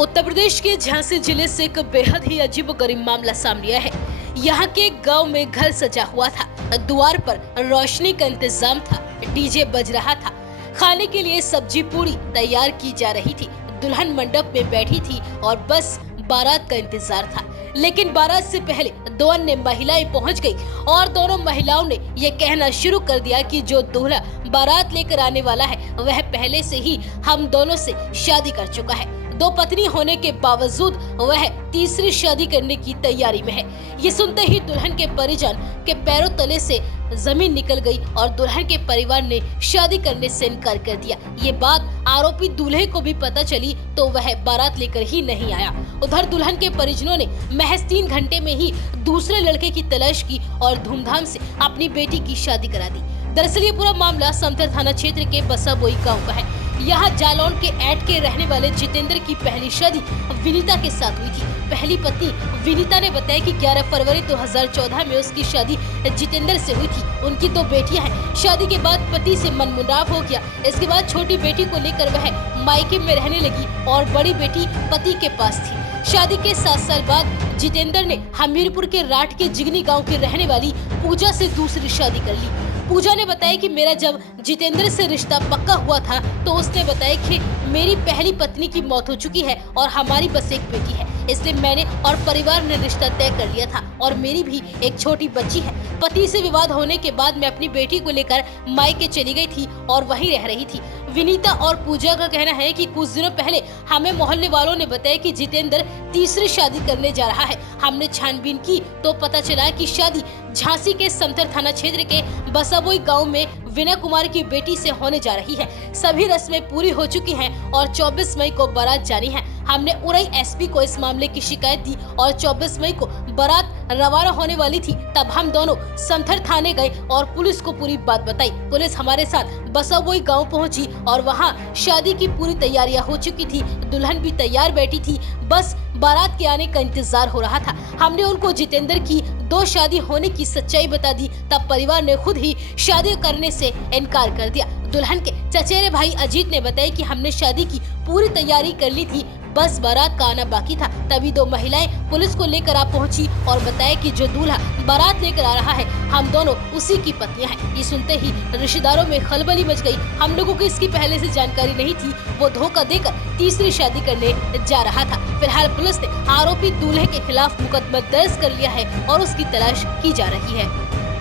उत्तर प्रदेश के झांसी जिले से एक बेहद ही अजीबोगरीब मामला सामने आया है। यहाँ के गांव में घर सजा हुआ था, द्वार पर रोशनी का इंतजाम था, डीजे बज रहा था, खाने के लिए सब्जी पूरी तैयार की जा रही थी, दुल्हन मंडप में बैठी थी और बस बारात का इंतजार था। लेकिन बारात से पहले दो अन्य महिलाएं पहुंच गई और दोनों महिलाओं ने ये कहना शुरू कर दिया कि जो दूल्हा बारात लेकर आने वाला है वह पहले से ही हम दोनों से शादी कर चुका है। दो पत्नी होने के बावजूद वह तीसरी शादी करने की तैयारी में है। ये सुनते ही दुल्हन के परिजन के पैरों तले से जमीन निकल गई और दुल्हन के परिवार ने शादी करने से इनकार कर दिया। ये बात आरोपी दूल्हे को भी पता चली तो वह बारात लेकर ही नहीं आया। उधर दुल्हन के परिजनों ने महज 3 घंटे में ही दूसरे लड़के की तलाश की और धूमधाम से अपनी बेटी की शादी करा दी। दरअसल ये पूरा मामला समथर थाना क्षेत्र के बसाबोई गाँव का है। यहाँ जालौन के ऐट के रहने वाले जितेंद्र की पहली शादी विनीता के साथ हुई थी। पहली पत्नी विनीता ने बताया कि 11 फरवरी 2014 में उसकी शादी जितेंद्र से हुई थी। उनकी 2 बेटियां हैं। शादी के बाद पति से मनमुटाव हो गया। इसके बाद छोटी बेटी को लेकर वह मायके में रहने लगी और बड़ी बेटी पति के पास थी। शादी के 7 साल बाद जितेंद्र ने हमीरपुर के राठ के जिगनी गाँव की रहने वाली पूजा से दूसरी शादी कर ली। पूजा ने बताया कि मेरा जब जितेंद्र से रिश्ता पक्का हुआ था तो उसने बताया कि मेरी पहली पत्नी की मौत हो चुकी है और हमारी बस एक बेटी है, इसलिए मैंने और परिवार ने रिश्ता तय कर लिया था और मेरी भी एक छोटी बच्ची है। पति से विवाद होने के बाद मैं अपनी बेटी को लेकर मायके चली गई थी और वहीं रह रही थी। विनीता और पूजा का कहना है कि कुछ दिनों पहले हमें मोहल्ले वालों ने बताया कि जितेंद्र तीसरी शादी करने जा रहा है। हमने छानबीन की तो पता चला कि शादी झांसी के समथर थाना क्षेत्र के बसाबोई गांव में विनय कुमार की बेटी से होने जा रही है। सभी रस्में पूरी हो चुकी हैं और 24 मई को बारात जानी है। हमने उरई एसपी को इस मामले की शिकायत दी और 24 मई को बारात रवाना होने वाली थी। तब हम दोनों समथर थाने गए और पुलिस को पूरी बात बताई। पुलिस हमारे साथ बसाबोई गांव पहुंची और वहां शादी की पूरी तैयारियां हो चुकी थी। दुल्हन भी तैयार बैठी थी, बस बारात के आने का इंतजार हो रहा था। हमने उनको जितेंद्र की 2 शादी होने की सच्चाई बता दी। तब परिवार ने खुद ही शादी करने से इनकार कर दिया। दुल्हन के चचेरे भाई अजीत ने बताया कि हमने शादी की पूरी तैयारी कर ली थी, बस बारात का आना बाकी था। तभी 2 महिलाएं पुलिस को लेकर आ पहुंची और बताया कि जो दूल्हा बारात लेकर आ रहा है हम दोनों उसी की पत्नियां हैं। ये सुनते ही रिश्तेदारों में खलबली मच गई। हम लोगों को इसकी पहले से जानकारी नहीं थी। वो धोखा देकर तीसरी शादी करने जा रहा था। फिलहाल पुलिस ने आरोपी दूल्हे के खिलाफ मुकदमा दर्ज कर लिया है और उसकी तलाश की जा रही है।